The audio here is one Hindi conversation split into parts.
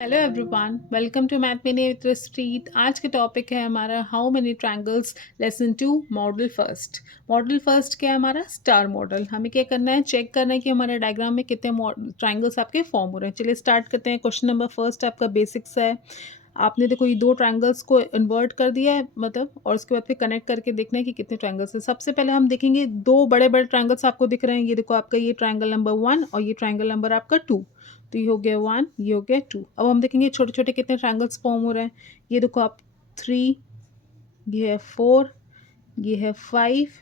Hello everyone, welcome to math mini with street. आज के टॉपिक है हमारा how many triangles lesson 2 model first. Model first क्या है? हमारा स्टार मॉडल। हमें क्या करना है? चेक करना है कि हमारे डायग्राम में कितने ट्रायंगल्स आपके फॉर्म हो रहे हैं। चलिए स्टार्ट करते हैं। क्वेश्चन नंबर फर्स्ट आपका बेसिक्स है। आपने देखो ये दो ट्रायंगल्स को इन्वर्ट कर दिया है मतलब, और उसके बाद फिर कनेक्ट करके देखना है कि कितने ट्रायंगल्स है। सबसे पहले हम देखेंगे दो बड़े बड़े ट्रायंगल्स आपको दिख रहे हैं। ये देखो आपका ये ट्रायंगल नंबर 1 और ये ट्रायंगल नंबर आपका 2। तो ये हो गया 1, ये हो गया 2। अब हम देखेंगे छोटे छोटे कितने ट्रायंगल्स फॉर्म हो रहे हैं। ये देखो आप 3, ये है 4, ये है 5,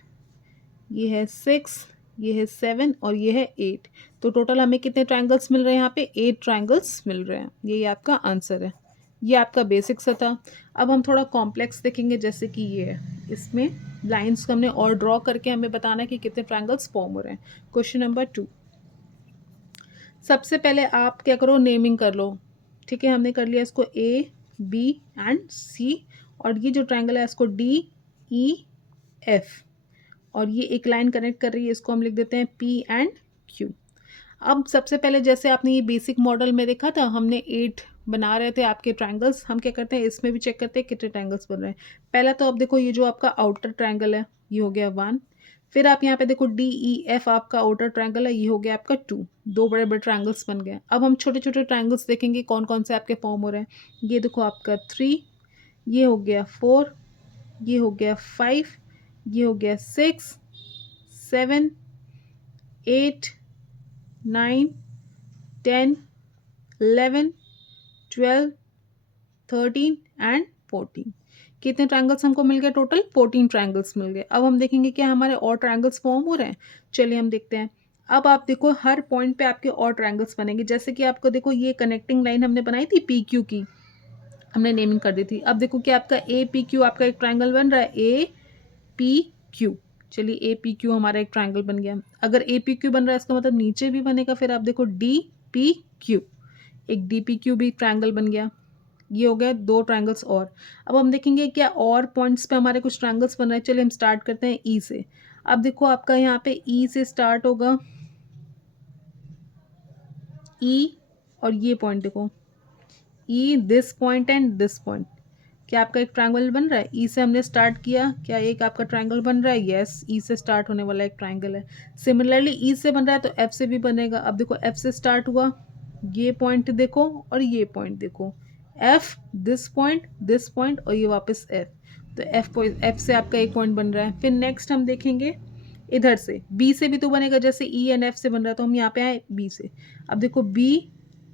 ये है 6, ये है 7 और ये है 8। तो टोटल हमें कितने ट्रायंगल्स मिल रहे हैं? यहाँ पे 8 ट्रायंगल्स मिल रहे हैं। ये आपका आंसर है। ये आपका बेसिक्स था। अब हम थोड़ा कॉम्प्लेक्स देखेंगे, जैसे कि ये है। इसमें लाइन्स हमने और ड्रॉ करके हमें बताना है कि कितने ट्रायंगल्स फॉर्म हो रहे हैं। Question number 2। सबसे पहले आप क्या करो, नेमिंग कर लो। ठीक है, हमने कर लिया इसको ए, बी एंड सी। और ये जो ट्रायंगल है इसको डी, ई, एफ। और ये एक लाइन कनेक्ट कर रही है, इसको हम लिख देते हैं पी एंड क्यू। अब सबसे पहले जैसे आपने ये बेसिक मॉडल में देखा था, हमने 8 बना रहे थे आपके ट्रायंगल्स। हम क्या करते हैं, इसमें भी चेक करते हैं कितने ट्रायंगल्स बन रहे हैं। पहला तो अब देखो ये जो आपका आउटर ट्रायंगल है ये हो गया 1। फिर आप यहाँ पे देखो डी ई एफ आपका आउटर ट्रायंगल है, ये हो गया आपका 2। दो बड़े बड़े ट्रायंगल्स बन गए। अब हम छोटे छोटे ट्रायंगल्स देखेंगे कौन कौन से आपके फॉर्म हो रहे हैं। ये देखो आपका 3, ये हो गया 4, ये हो गया 5, ये हो गया 6, 7, 8, 9, 10, 11, 12, 13 एंड 14। कितने ट्रायंगल्स हमको मिल गए? टोटल 14 ट्रायंगल्स मिल गए। अब हम देखेंगे क्या हमारे और ट्रायंगल्स फॉर्म हो रहे हैं। चलिए हम देखते हैं। अब आप देखो हर पॉइंट पे आपके और ट्रायंगल्स बनेंगे। जैसे कि आपको देखो ये कनेक्टिंग लाइन हमने बनाई थी पी क्यू की, हमने नेमिंग कर दी थी। अब देखो कि आपका ए पी क्यू आपका एक ट्रायंगल बन रहा है, ए पी क्यू। चलिए ए पी क्यू हमारा एक ट्रायंगल बन गया। अगर ए पी क्यू बन रहा है इसका मतलब नीचे भी बनेगा। फिर आप देखो डी पी क्यू, एक डी पी क्यू भी ट्रायंगल बन गया। ये हो गए दो ट्रायंगल्स और। अब हम देखेंगे क्या और पॉइंट्स पे हमारे कुछ ट्रायंगल्स बन रहे हैं। चलिए हम स्टार्ट करते हैं ई से। अब देखो आपका यहाँ पे ई से स्टार्ट होगा, ई और ये पॉइंट देखो, ई this point and this point. क्या आपका एक ट्रायंगल बन रहा है? ई से हमने स्टार्ट किया, क्या एक आपका ट्रायंगल बन रहा है? यस, ई से स्टार्ट होने वाला एक ट्रायंगल है। सिमिलरली ई से बन रहा है तो एफ से भी बनेगा। अब देखो एफ से स्टार्ट हुआ, ये पॉइंट देखो और ये पॉइंट देखो, एफ, दिस पॉइंट और ये वापस एफ। तो एफ से आपका एक पॉइंट बन रहा है। फिर नेक्स्ट हम देखेंगे इधर से, बी से भी तो बनेगा। जैसे ई एंड एफ से बन रहा है तो हम यहाँ पे आए बी से। अब देखो B,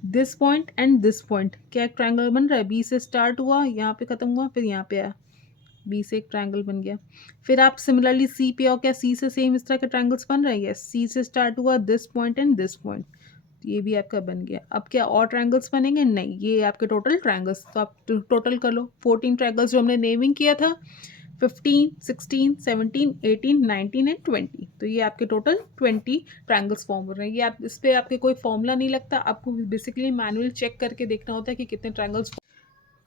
this point and this point, क्या एक ट्रायंगल बन रहा है? बी से स्टार्ट हुआ, यहाँ पे खत्म हुआ, फिर यहाँ पे आया, बी से एक ट्रायंगल बन गया। फिर आप सिमिलरली सी पे आओ, क्या सी से सेम इस तरह के ट्रायंगल्स बन रहे हैं? यस, सी से स्टार्ट हुआ, this point and this point, ये भी आपका बन गया। अब क्या और ट्रायंगल्स बनेंगे? नहीं, ये आपके टोटल ट्रायंगल्स। तो आप टोटल कर लो 14 ट्रायंगल्स जो हमने नेमिंग किया था, 15, 16, 17, 18, 19 एंड 20। तो ये आपके टोटल 20 ट्रायंगल्स फॉर्म हो रहे हैं। ये आप इस पर आपके कोई फॉर्मूला नहीं लगता, आपको बेसिकली मैनुअल चेक करके देखना होता है कि कितने ट्रायंगल्स।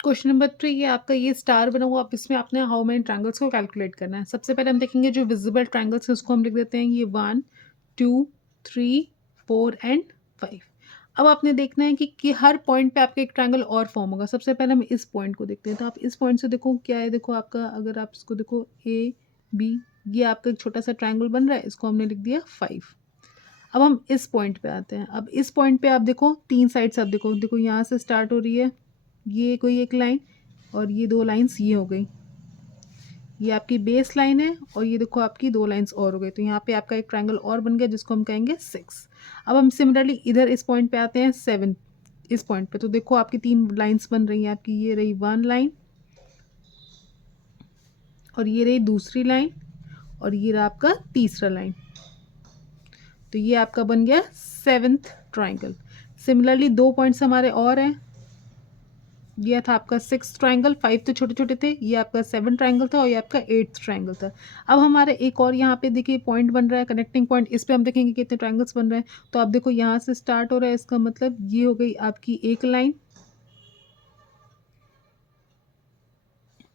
क्वेश्चन नंबर 3, ये आपका ये स्टार बना हुआ, आप इसमें आपने हाउ मेनी ट्रायंगल्स को कैलकुलेट करना है। सबसे पहले हम देखेंगे जो विजिबल ट्रायंगल्स है उसको हम लिख देते हैं ये 1, 2, 3, 4 एंड 5। अब आपने देखना है कि हर पॉइंट पे आपका एक ट्रायंगल और फॉर्म होगा। सबसे पहले हम इस पॉइंट को देखते हैं। तो आप इस पॉइंट से देखो क्या है, देखो आपका अगर आप इसको देखो ए बी, ये आपका एक छोटा सा ट्रायंगल बन रहा है, इसको हमने लिख दिया 5। अब हम इस पॉइंट पे आते हैं। अब इस पॉइंट पे आप देखो तीन साइड्स, आप देखो देखो यहाँ से स्टार्ट हो रही है ये कोई एक लाइन, और ये दो लाइंस ये हो गई, ये आपकी बेस लाइन है, और ये देखो आपकी दो लाइंस और हो गई। तो यहाँ पे आपका एक ट्रायंगल और बन गया जिसको हम कहेंगे 6। अब हम सिमिलरली इधर इस पॉइंट पे आते हैं 7, इस पॉइंट पे। तो देखो आपकी तीन लाइंस बन रही हैं। आपकी ये रही 1 लाइन, और ये रही दूसरी लाइन, और ये रहा आपका तीसरा लाइन। तो ये आपका बन गया 7th ट्रायंगल। सिमिलरली दो पॉइंट्स हमारे और हैं। ये था आपका 6 ट्रायंगल, 5 तो छोटे छोटे थे, ये आपका 7 ट्रायंगल था, और ये आपका 8th ट्रायंगल था। अब हमारे एक और यहाँ पे देखिए पॉइंट बन रहा है, कनेक्टिंग पॉइंट। इस पे हम देखेंगे कितने ट्रायंगल्स बन रहे हैं। तो आप देखो यहाँ से स्टार्ट हो रहा है, इसका मतलब ये हो गई आपकी एक लाइन,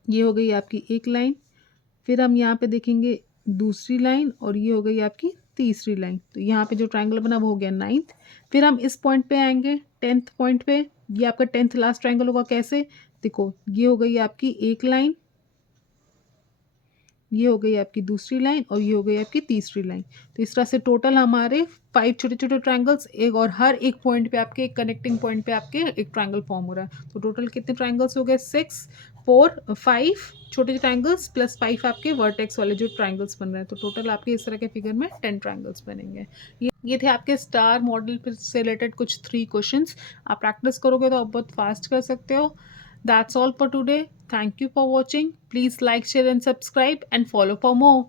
ये हो गई आपकी एक लाइन। फिर हम यहाँ पे देखेंगे दूसरी लाइन, और ये हो गई आपकी तीसरी लाइन। तो यहाँ पे जो ट्रायंगल बना वो हो गया 9th। फिर हम इस पॉइंट पे आएंगे 10th पॉइंट पे, ये आपका 10th लास्ट ट्रायंगल होगा कैसे, देखो ये हो गई आपकी एक लाइन, ये हो गई आपकी दूसरी लाइन और ये हो गई आपकी तीसरी लाइन। तो इस तरह से टोटल हमारे 5 छोटे-छोटे ट्रायंगल्स एक और हर एक पॉइंट पे आपके एक कनेक्टिंग पॉइंट पे आपके एक ट्रायंगल फॉर्म हो रहा है। तो टोटल कितने ट्रायंगल्स हो गए 6 4 5 छोटे ट्रायंगल्स प्लस 5 आपके वर्टेक्स वाले जो ट्रायंगल्स बन रहे हैं। तो टोटल आपके इस तरह के फिगर में 10 ट्रायंगल्स बनेंगे। ये थे आपके स्टार मॉडल से रिलेटेड कुछ 3 क्वेश्चंस। आप प्रैक्टिस करोगे तो आप बहुत फास्ट कर सकते हो। That's all for today. Thank you for watching. Please like, share and subscribe and follow for more.